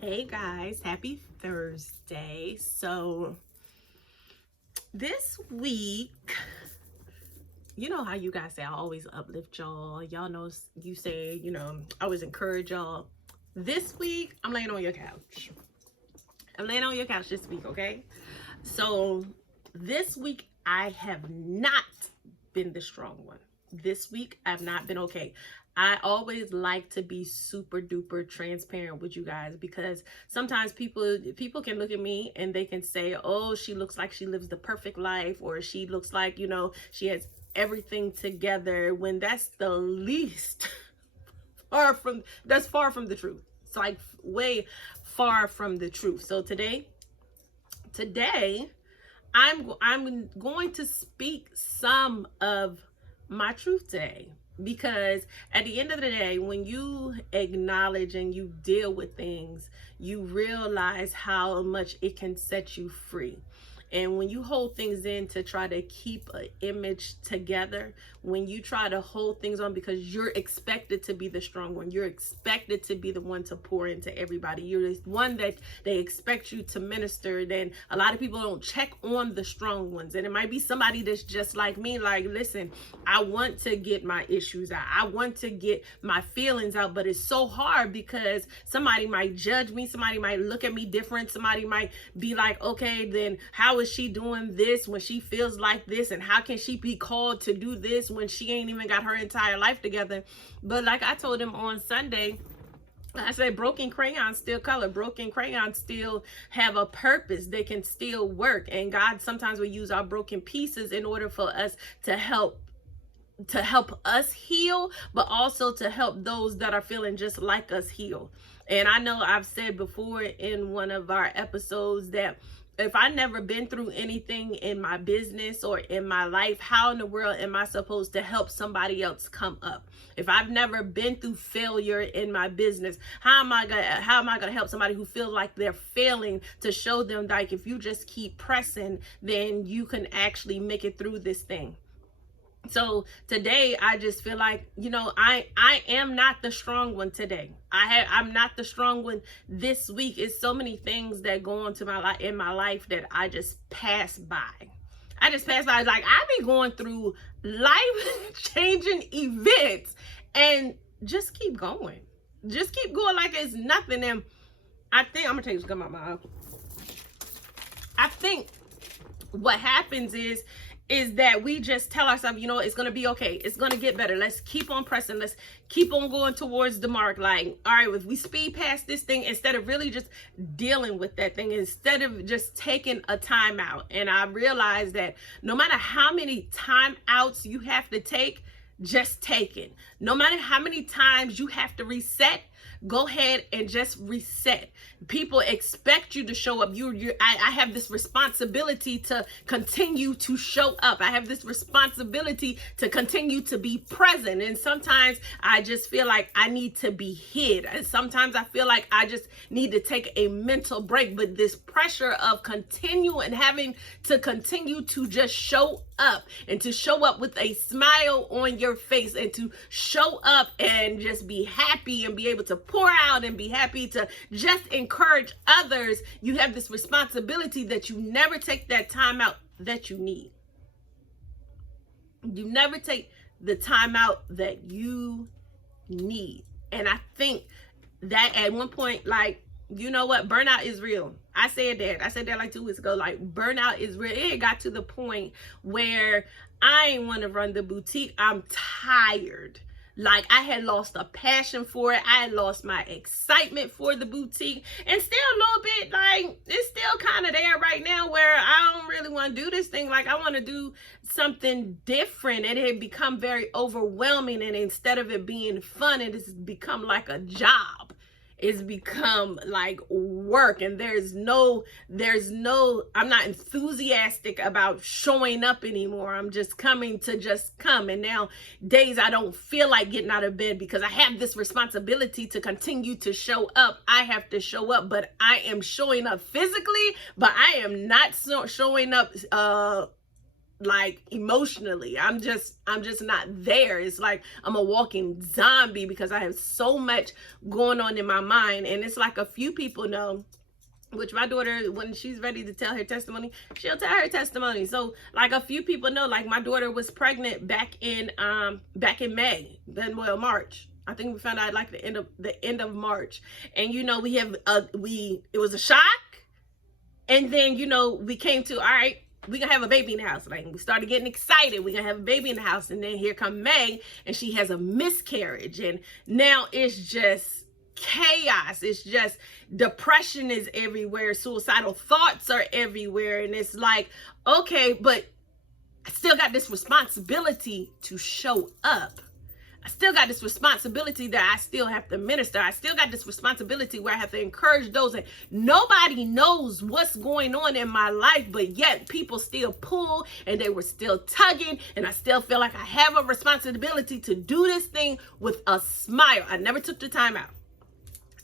Hey guys, happy Thursday. So this week, you know how you guys say I always uplift y'all. Y'all know you say, I always encourage y'all. This week, I'm laying on your couch. I'm laying on your couch this week, okay? So this week, I have not been the strong one. This week, I've not been okay. I always like to be super duper transparent with you guys because sometimes people can look at me and they can say, oh, she looks like she lives the perfect life, or she looks like, she has everything together, when that's the least far from the truth. It's like way far from the truth. So today I'm going to speak some of my truth today, because at the end of the day, when you acknowledge and you deal with things, you realize how much it can set you free. And when you hold things in to try to keep an image together, when you try to hold things on because you're expected to be the strong one, you're expected to be the one to pour into everybody, you're the one that they expect you to minister, then a lot of people don't check on the strong ones. And it might be somebody that's just like me, like, listen, I want to get my issues out, I want to get my feelings out, but it's so hard because somebody might judge me, somebody might look at me different, somebody might be like, okay, then how is she doing this when she feels like this, and how can she be called to do this when she ain't even got her entire life together? But like I told him on Sunday, I said, broken crayons still color, broken crayons still have a purpose, they can still work, and God sometimes will use our broken pieces in order for us to help us heal, but also to help those that are feeling just like us heal. And I know I've said before in one of our episodes that if I never been through anything in my business or in my life, how in the world am I supposed to help somebody else come up? If I've never been through failure in my business, how am I gonna help somebody who feels like they're failing, to show them like if you just keep pressing, then you can actually make it through this thing? So today I just feel like, I am not the strong one today. I'm not the strong one this week. It's so many things that go on to in my life that I just pass by. Like, I've been going through life changing events and just keep going. Just keep going like it's nothing. And I think I'm gonna take this gum out my mouth. I think what happens is that we just tell ourselves, it's going to be okay. It's going to get better. Let's keep on pressing. Let's keep on going towards the mark. Like, all right, if we speed past this thing, instead of really just dealing with that thing, instead of just taking a time out. And I realized that no matter how many time outs you have to take, just take it. No matter how many times you have to reset, go ahead and just reset. People expect you to show up. I have this responsibility to continue to show up. I have this responsibility to continue to be present. And sometimes I just feel like I need to be hid. And sometimes I feel like I just need to take a mental break. But this pressure of having to continue to just show up, and to show up with a smile on your face, and to show up and just be happy and be able to pour out and be happy to just encourage others, you have this responsibility that you never take that time out that you need. You never take the time out that you need. And I think that at one point, like, you know what? Burnout is real. I said that like 2 weeks ago. Like, burnout is real. It got to the point where I ain't want to run the boutique. I'm tired. Like, I had lost a passion for it. I had lost my excitement for the boutique. And still a little bit, like, it's still kind of there right now where I don't really want to do this thing. Like, I want to do something different. And it had become very overwhelming. And instead of it being fun, it has become like a job. It's become like work, and I'm not enthusiastic about showing up anymore. I'm just coming to just come. And now days I don't feel like getting out of bed because I have this responsibility to continue to show up. I have to show up, but I am showing up physically, but I am not showing up like emotionally. I'm just not there. It's like I'm a walking zombie because I have so much going on in my mind. And it's like a few people know, which my daughter, when she's ready to tell her testimony, she'll tell her testimony. So like a few people know, like my daughter was pregnant back in May, then March. I think we found out like the end of March. And you know, it was a shock. And then, you know, we came to, all right, we're gonna have a baby in the house. Like we started getting excited. We're gonna have a baby in the house. And then here come May, and she has a miscarriage. And now it's just chaos. It's just depression is everywhere. Suicidal thoughts are everywhere. And it's like, okay, but I still got this responsibility to show up. I still got this responsibility that I still have to minister. I still got this responsibility where I have to encourage those that nobody knows what's going on in my life, but yet people still pull and they were still tugging. And I still feel like I have a responsibility to do this thing with a smile. I never took the time out.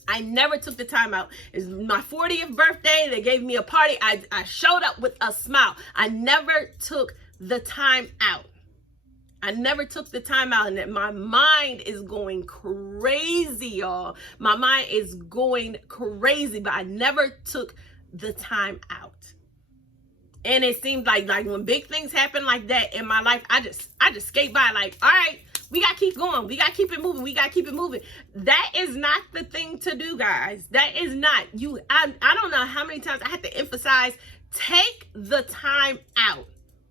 I never took the time out. It's my 40th birthday. They gave me a party. I showed up with a smile. I never took the time out. I never took the time out, and my mind is going crazy, y'all. My mind is going crazy, but I never took the time out. And it seemed like when big things happen like that in my life, I just skate by like, all right, we got to keep going. We got to keep it moving. We got to keep it moving. That is not the thing to do, guys. That is not. I don't know how many times I had to emphasize, take the time out.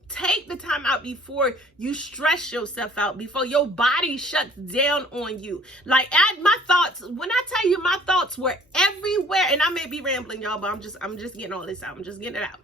Take the time out before you stress yourself out, before your body shuts down on you. Like my thoughts, when I tell you my thoughts were everywhere, and I may be rambling, y'all, but I'm just getting all this out. I'm just getting it out.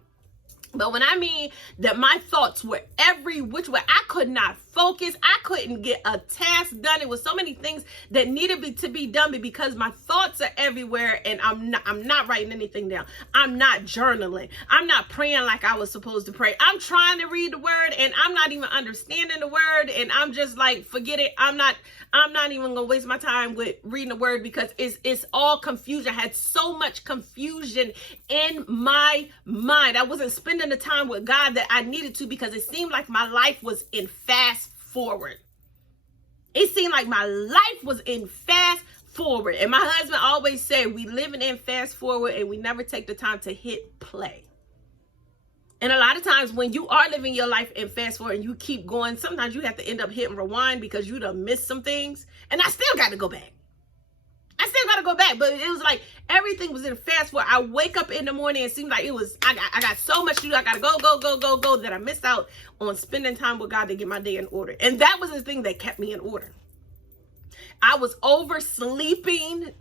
But when I mean that my thoughts were every which way, I could not focus. I couldn't get a task done. It was so many things that needed to be done because my thoughts are everywhere, and I'm not writing anything down. I'm not journaling. I'm not praying like I was supposed to pray. I'm trying to read the word, and I'm not even understanding the word, and I'm just like, forget it. I'm not even gonna waste my time with reading the word because it's all confusion. I had so much confusion in my mind. I wasn't spending the time with God that I needed to because it seemed like my life was in fast forward. It seemed like my life was in fast forward. And my husband always said, we living in fast forward and we never take the time to hit play. And a lot of times when you are living your life in fast forward and you keep going, sometimes you have to end up hitting rewind because you done missed some things. And I still got to go back. But it was like everything was in fast forward. I wake up in the morning, it seemed like it was, I got so much to do. I got to go that I missed out on spending time with God to get my day in order. And that was the thing that kept me in order. I was oversleeping,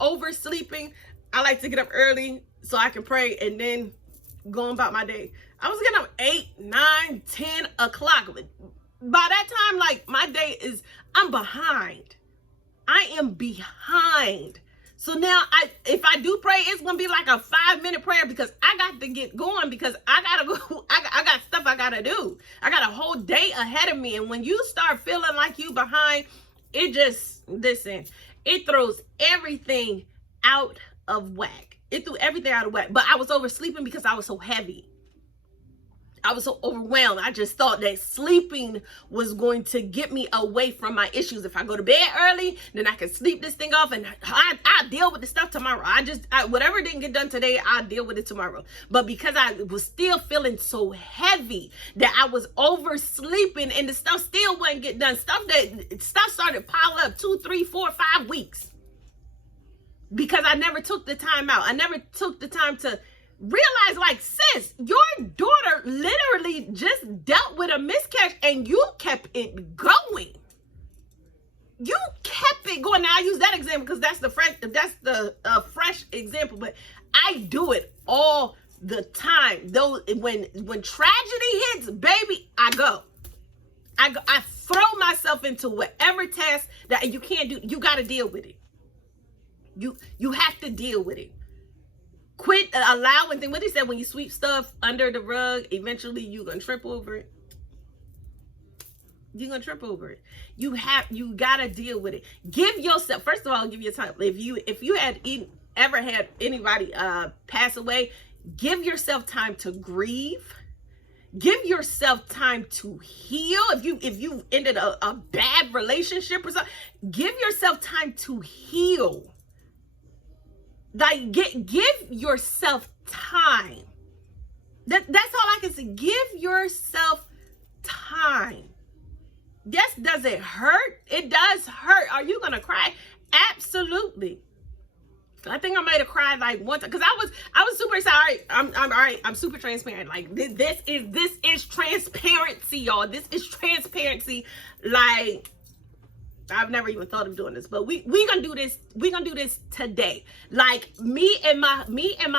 oversleeping. I like to get up early so I can pray and then going about my day. I was getting up 8, 9, 10 o'clock. By that time, like my day I'm behind. I am behind. So now if I do pray, it's going to be like a 5-minute prayer because I got to get going because I got to go. I got stuff I got to do. I got a whole day ahead of me. And when you start feeling like you behind, it throws everything out of whack. It threw everything out of whack. But I was oversleeping because I was so heavy. I was so overwhelmed. I just thought that sleeping was going to get me away from my issues. If I go to bed early, then I can sleep this thing off and I'll deal with the stuff tomorrow. Whatever didn't get done today, I'll deal with it tomorrow. But because I was still feeling so heavy that I was oversleeping and the stuff still wouldn't get done. Stuff started piling up 2, 3, 4, 5 weeks. Because I never took the time out. I never took the time to realize, like, sis, your daughter literally just dealt with a miscarriage and you kept it going. You kept it going. Now I use that example because that's the fresh example, but I do it all the time. Though when tragedy hits, baby, I go. I throw myself into whatever task that you can't do. You got to deal with it. You have to deal with it. Quit allowing things. What he said, when you sweep stuff under the rug, eventually you're going to trip over it. You're going to trip over it. You got to deal with it. Give yourself, first of all, give your time. If you had ever had anybody pass away, give yourself time to grieve. Give yourself time to heal. If you ended a bad relationship or something, give yourself time to heal. Like, give yourself time. That's all I can say. Give yourself time. Yes, does it hurt? It does hurt. Are you gonna cry? Absolutely. I think I might have cried like once because I was super excited. I'm all right. I'm super transparent. Like this is transparency, y'all. This is transparency. Like, I've never even thought of doing this, but we gonna do this. We gonna do this today. Like me and my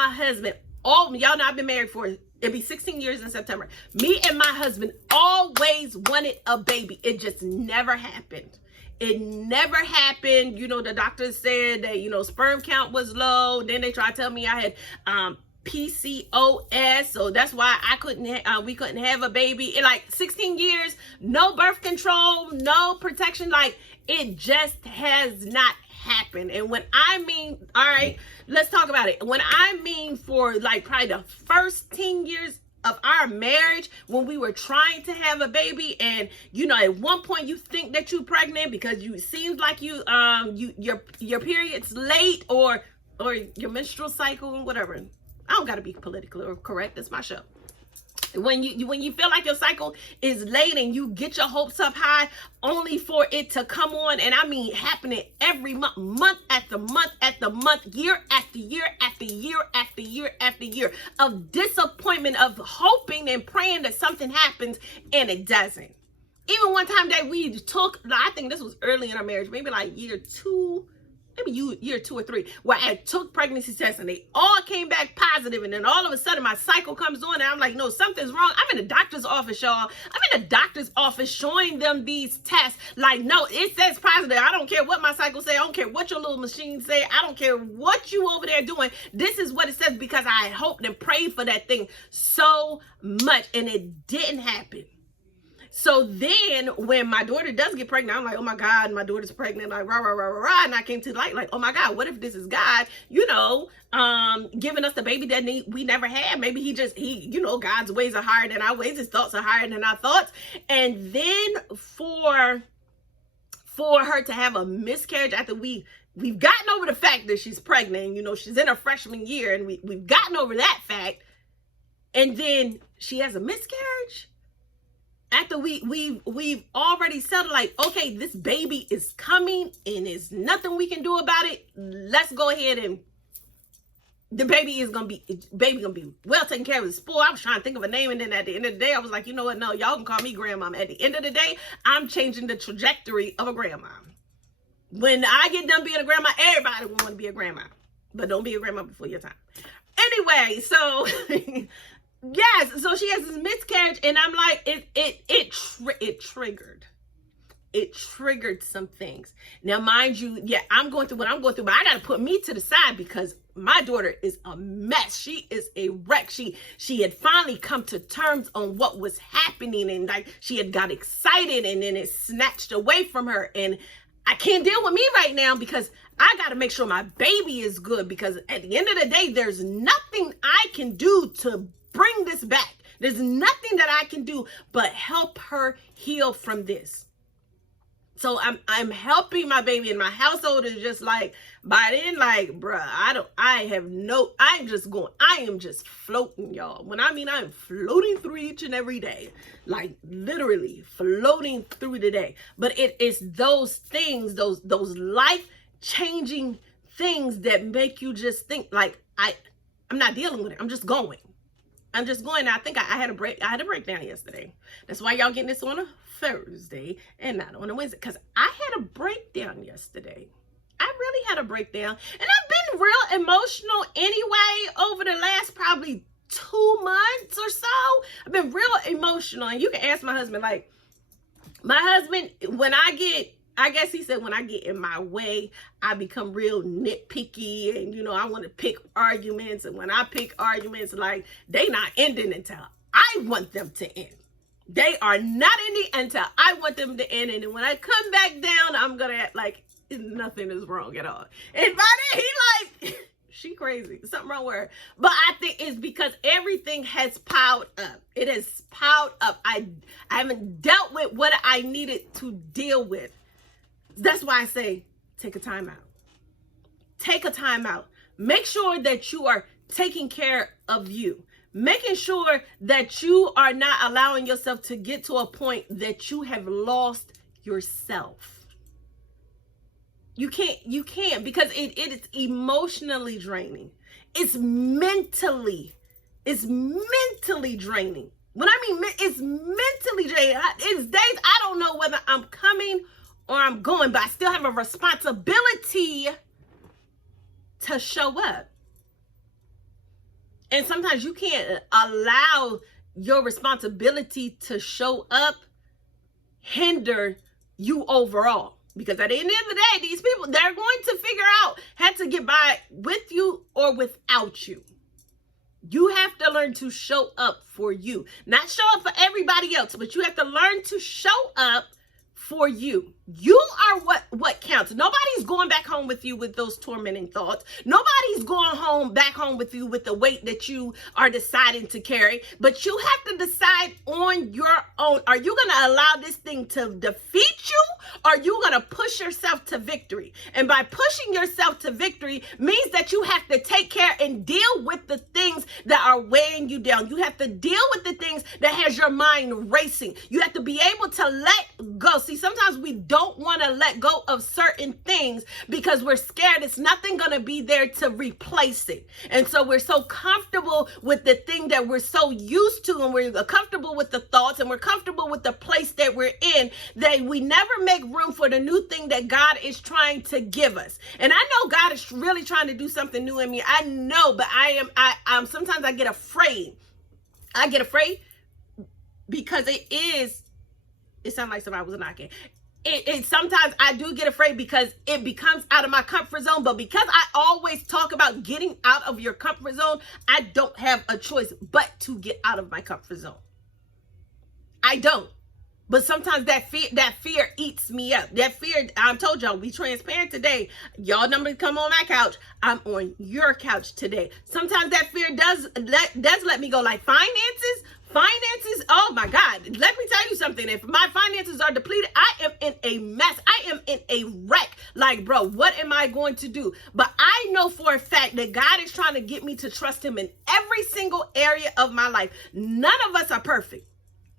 husband. All y'all know I've been married for it'll be 16 years in September. Me and my husband always wanted a baby. It just never happened. It never happened. You know, the doctors said that, you know, sperm count was low. Then they tried to tell me I had PCOS. So that's why we couldn't have a baby. In like 16 years, no birth control, no protection. Like, it just has not happened. And when I mean, all right, let's talk about it. When I mean for like probably the first 10 years of our marriage, when we were trying to have a baby, and you know, at one point you think that you're pregnant because you seems like your period's late or your menstrual cycle, whatever. I don't gotta be politically correct. It's my show. When you feel like your cycle is late and you get your hopes up high only for it to come on, and I mean happening every month after month, year after year after year after year after year of disappointment, of hoping and praying that something happens and it doesn't. Even one time that we took, I think this was early in our marriage, maybe like year 2 or 3, where I took pregnancy tests and they all came back positive, and then all of a sudden my cycle comes on and I'm like, no, something's wrong. I'm in the doctor's office, y'all. I'm in the doctor's office showing them these tests. Like, no, it says positive. I don't care what my cycle say. I don't care what your little machine say. I don't care what you over there doing. This is what it says, because I hoped and prayed for that thing so much and it didn't happen. So then when my daughter does get pregnant, I'm like, oh my God, my daughter's pregnant, like rah, rah, rah, rah, rah. And I came to the light, like, oh my God, what if this is God, you know, giving us the baby that we never had? Maybe he, you know, God's ways are higher than our ways. His thoughts are higher than our thoughts. And then for her to have a miscarriage after we've gotten over the fact that she's pregnant, you know, she's in her freshman year, and we've gotten over that fact. And then she has a miscarriage after we've already settled, like, okay, this baby is coming and there's nothing we can do about it. Let's go ahead, and the baby gonna be well taken care of. The spoil. I was trying to think of a name, and then at the end of the day, I was like, you know what? No, y'all can call me grandma. At the end of the day, I'm changing the trajectory of a grandma. When I get done being a grandma, everybody will want to be a grandma, but don't be a grandma before your time. Anyway, so. Yes, so she has this miscarriage, and I'm like, it triggered some things. Now, mind you, yeah, I'm going through what I'm going through, but I got to put me to the side because my daughter is a mess. She is a wreck. She had finally come to terms on what was happening, and like she had got excited, and then it snatched away from her, and I can't deal with me right now because I got to make sure my baby is good, because at the end of the day, there's nothing I can do to bring this back. There's nothing that I can do but help her heal from this. So I'm helping my baby, and my household is just like, by then, like, bruh, I am just floating, y'all. When I mean I'm floating through each and every day, like literally floating through the day. But it is those things, those life-changing things that make you just think like, I'm not dealing with it. I'm just going. I think I had a breakdown yesterday. That's why y'all getting this on a Thursday and not on a Wednesday, because I had a breakdown yesterday. I really had a breakdown, and I've been real emotional anyway over the last probably 2 months or so. I've been real emotional, and you can ask my husband. Like, my husband, I guess he said when I get in my way, I become real nitpicky, and, you know, I want to pick arguments. And when I pick arguments, like, they not ending until I want them to end. They are not ending until I want them to end. And then when I come back down, I'm going to act like nothing is wrong at all. And by then, he like, she crazy. crazy. Something wrong with her. But I think it's because everything has piled up. It has piled up. I haven't dealt with what I needed to deal with. That's why I say, take a time out. Take a time out. Make sure that you are taking care of you. Making sure that you are not allowing yourself to get to a point that you have lost yourself. You can't because it is emotionally draining. It's mentally draining. When I mean it's mentally draining, it's days I don't know whether I'm coming or I'm going, but I still have a responsibility to show up. And sometimes you can't allow your responsibility to show up hinder you overall. Because at the end of the day, these people, they're going to figure out how to get by with you or without you. You have to learn to show up for you. Not show up for everybody else, but you have to learn to show up for you. You are what counts. Nobody's going back home with you with those tormenting thoughts. Nobody's going back home with you with the weight that you are deciding to carry. But you have to decide on your own. Are you going to allow this thing to defeat you? Or are you going to push yourself to victory? And by pushing yourself to victory means that you have to take care and deal with the things that are weighing you down. You have to deal with the things that has your mind racing. You have to be able to let go. See, sometimes we don't want to let go of certain things because we're scared it's nothing going to be there to replace it. And so we're so comfortable with the thing that we're so used to, and we're comfortable with the thoughts, and we're comfortable with the place that we're in, that we never make room for the new thing that God is trying to give us. And I know God is really trying to do something new in me. I know, but I'm sometimes I get afraid. I get afraid because it sounds like somebody was knocking. Sometimes I do get afraid because it becomes out of my comfort zone. But because I always talk about getting out of your comfort zone, I don't have a choice but to get out of my comfort zone. I don't. But sometimes that fear eats me up. That fear, I told y'all, be transparent today. Y'all number come on my couch. I'm on your couch today. Sometimes that fear does let me go, like finances, oh my God. Let me tell you something. If my finances are depleted, I am in a mess. I am in a wreck. Like, bro, what am I going to do? But I know for a fact that God is trying to get me to trust him in every single area of my life. None of us are perfect.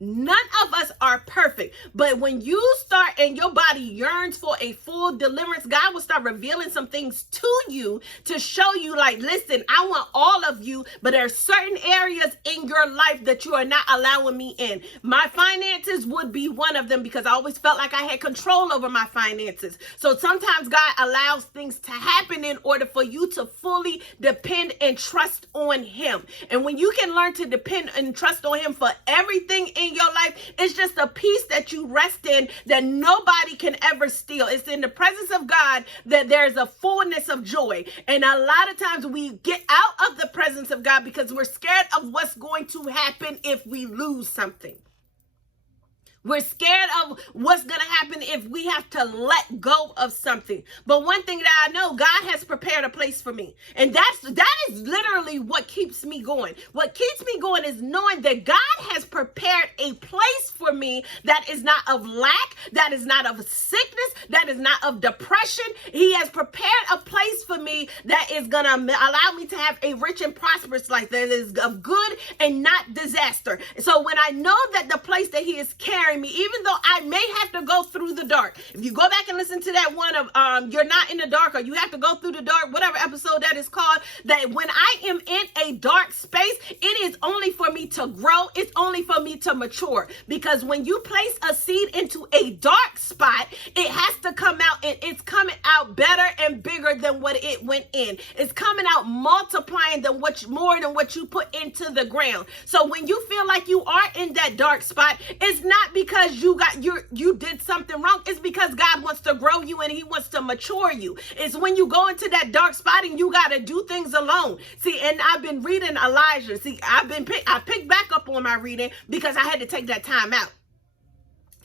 None of us are perfect. But when you start and your body yearns for a full deliverance, God will start revealing some things to you to show you, like, listen, I want all of you, but there are certain areas in your life that you are not allowing me in. My finances would be one of them because I always felt like I had control over my finances. So sometimes God allows things to happen in order for you to fully depend and trust on him. And when you can learn to depend and trust on him for everything in your life, it's just a peace that you rest in that nobody can ever steal. It's in the presence of God that there's a fullness of joy. And a lot of times we get out of the presence of God because we're scared of what's going to happen if we lose something. We're scared of what's going to happen if we have to let go of something. But one thing that I know, God has prepared a place for me. And that is literally what keeps me going. What keeps me going is knowing that God has prepared a place for me that is not of lack, that is not of sickness, that is not of depression. He has prepared a place for me that is going to allow me to have a rich and prosperous life that is of good and not disaster. So when I know that the place that he is carrying me, even though I may have to go through the dark. If you go back and listen to that one of You're Not in the Dark, or You Have to Go Through the Dark, whatever episode that is called, that when I am in a dark space, it is only for me to grow. It's only for me to mature. Because when you place a seed into a dark spot, it has to come out, and it's coming out better and bigger than what it went in. It's coming out multiplying more than what you put into the ground. So when you feel like you are in that dark spot, it's not because you did something wrong. It's because God wants to grow you and he wants to mature you. It's when you go into that dark spot and you got to do things alone. See, and I've been reading Elijah. See, I picked back up on my reading because I had to take that time out.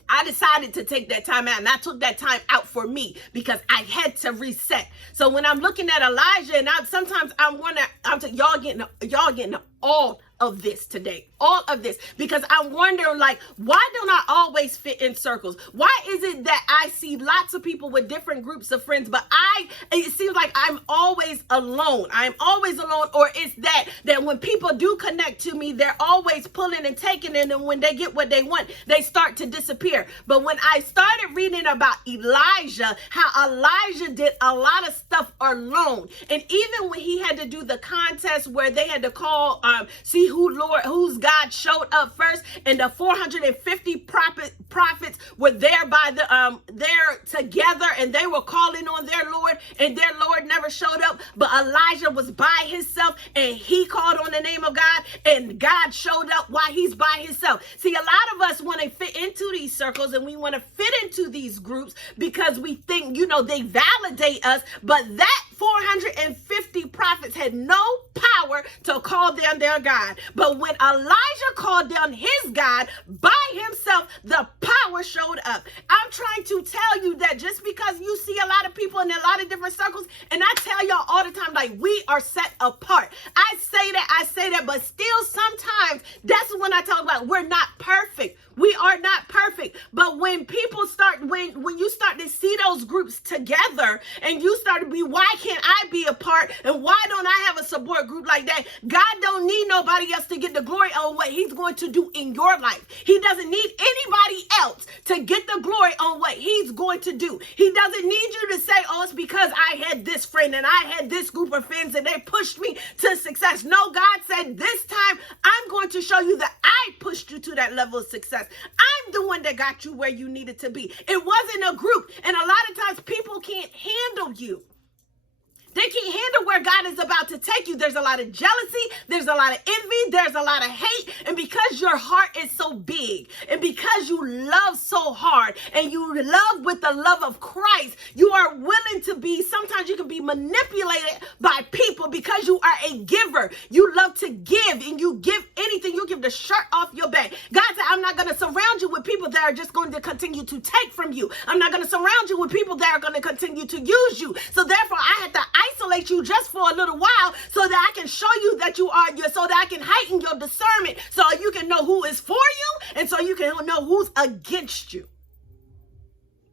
I decided to take that time out, and I took that time out for me because I had to reset. So when I'm looking at Elijah, and sometimes I'm wondering, y'all getting all of this today, all of this, because I'm wondering, like, why don't I always fit in circles? Why is it that I see lots of people with different groups of friends, but it seems like I'm always alone. I'm always alone, or it's that when people do connect to me, they're always pulling and taking it, and when they get what they want, they start to disappear. But when I started reading about Elijah, how Elijah did a lot of stuff alone, and even when he had to do the contest where they had to call, see whose God showed up first, and the 450 prophets were there there together, and they were calling on their Lord, and their Lord never showed up, but Elijah was by himself, and he called on the name of God, and God showed up while he's by himself. See, a lot of us want to fit into these circles, and we want to fit into these groups because we think, they validate us, but that 450 prophets had no power to call down their God. But when Elijah called down his God by himself, the power showed up. I'm trying to tell you that just because you see a lot of people in a lot of different circles, and I tell y'all all the time, like, we are set apart. I say that, but still sometimes that's when I talk about we're not perfect. We are not perfect. But when people when you start to see those groups together, and you start to be, why can't I be a part? And why don't I have a support group like that? God don't need nobody else to get the glory on what he's going to do in your life. He doesn't need anybody else to get the glory on what he's going to do. He doesn't need you to say, oh, it's because I had this friend and I had this group of friends and they pushed me to success. No, God said, this time I'm going to show you that I pushed you to that level of success. I'm the one that got you where you needed to be. It wasn't a group. And a lot of times people can't handle you. They can't handle where God is about to take you. There's a lot of jealousy. There's a lot of envy. There's a lot of hate. And because your heart is so big, and because you love so hard, and you love with the love of Christ, you are willing to be, sometimes you can be manipulated by people because you are a giver. You love to give, and you give anything. You give the shirt off your back. God said, I'm not going to surround you with people that are just going to continue to take from you. I'm not going to surround you with people that are going to continue to use you. So therefore, I had to isolate you just for a little while so that I can show you that you are so that I can heighten your discernment so you can know who is for you and so you can know who's against you.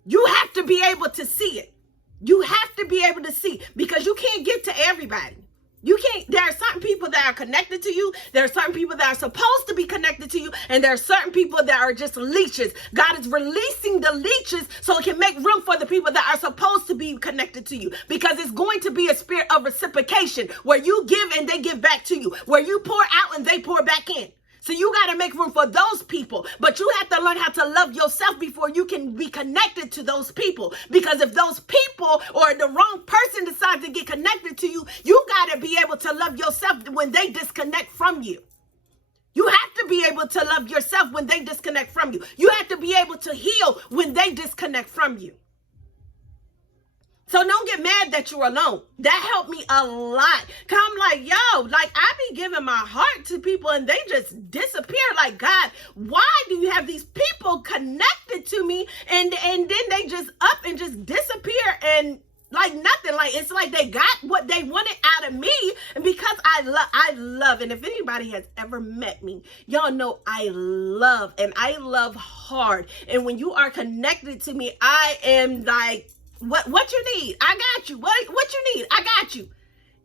You have to be able to see it. You have to be able to see, because you can't get to everybody. You can't. There are certain people that are connected to you. There are certain people that are supposed to be connected to you. And there are certain people that are just leeches. God is releasing the leeches so it can make room for the people that are supposed to be connected to you. Because it's going to be a spirit of reciprocation where you give and they give back to you. Where you pour out and they pour back in. So you got to make room for those people. But you have to learn how to love yourself before you can be connected to those people. Because if those people or the wrong person decides to get connected to you, you got to be able to love yourself when they disconnect from you. You have to be able to love yourself when they disconnect from you. You have to be able to heal when they disconnect from you. So don't get mad that you're alone. That helped me a lot. Cause I'm like, yo, like I be giving my heart to people and they just disappear. Like, God, why do you have these people connected to me and then they just up and just disappear and like nothing? Like it's like they got what they wanted out of me. And because I love, and if anybody has ever met me, y'all know I love hard. And when you are connected to me, I am like, what you need? I got you. What you need? I got you.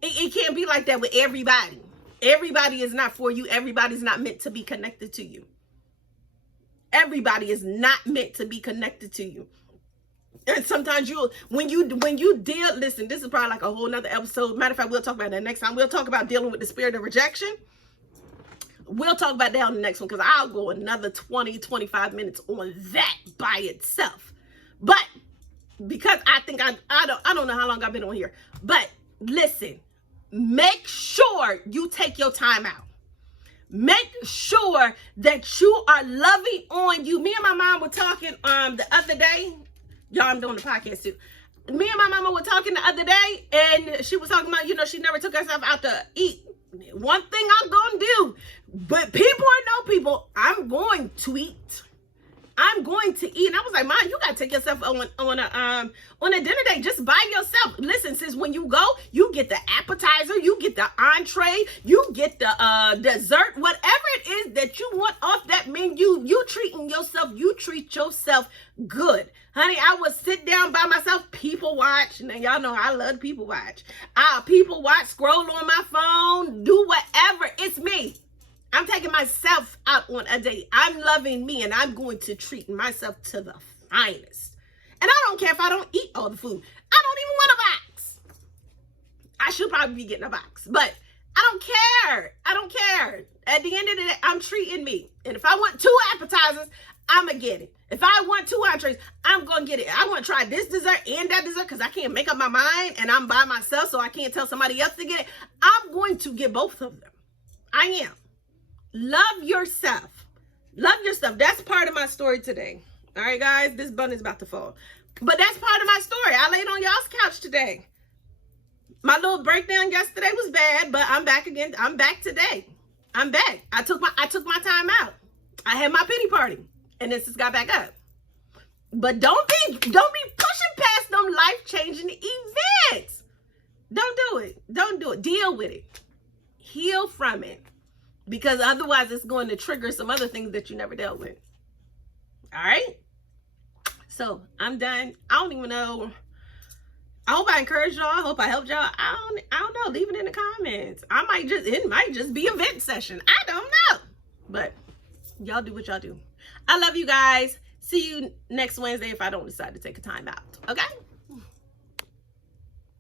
It can't be like that with everybody. Everybody is not for you. Everybody's not meant to be connected to you. Everybody is not meant to be connected to you. And sometimes when you deal, listen, this is probably like a whole nother episode. Matter of fact, we'll talk about that next time. We'll talk about dealing with the spirit of rejection. We'll talk about that on the next one because I'll go another 20, 25 minutes on that by itself. But because I think I don't know how long I've been on here, but listen, make sure you take your time out. Make sure that you are loving on you. Me and my mom were talking the other day. Y'all, I'm doing the podcast too. Me and my mama were talking the other day, and she was talking about, she never took herself out to eat. One thing I'm gonna do, but people or no people, I'm going to eat. I'm going to eat. And I was like, Mom, you got to take yourself on a dinner date just by yourself. Listen, sis, when you go, you get the appetizer, you get the entree, you get the dessert, whatever it is that you want off that menu. You treating yourself. You treat yourself good. Honey, I would sit down by myself, people watch. And y'all know I love people watch. I'll people watch, scroll on my phone, do whatever. It's me. I'm taking myself out on a date. I'm loving me, and I'm going to treat myself to the finest. And I don't care if I don't eat all the food. I don't even want a box. I should probably be getting a box, but I don't care. I don't care. At the end of the day, I'm treating me. And if I want 2 appetizers, I'm going to get it. If I want 2 entrees, I'm going to get it. I want to try this dessert and that dessert because I can't make up my mind and I'm by myself, so I can't tell somebody else to get it. I'm going to get both of them. I am. Love yourself. Love yourself. That's part of my story today. All right, guys, this bun is about to fall. But that's part of my story. I laid on y'all's couch today. My little breakdown yesterday was bad, but I'm back again. I'm back today. I'm back. I took my time out. I had my pity party, and this just got back up. But don't be pushing past them life-changing events. Don't do it. Don't do it. Deal with it. Heal from it. Because otherwise it's going to trigger some other things that you never dealt with. All right? So I'm done. I don't even know. I hope I encouraged y'all. I hope I helped y'all. I don't know. Leave it in the comments. It might just be a vent session. I don't know. But y'all do what y'all do. I love you guys. See you next Wednesday if I don't decide to take a time out. Okay?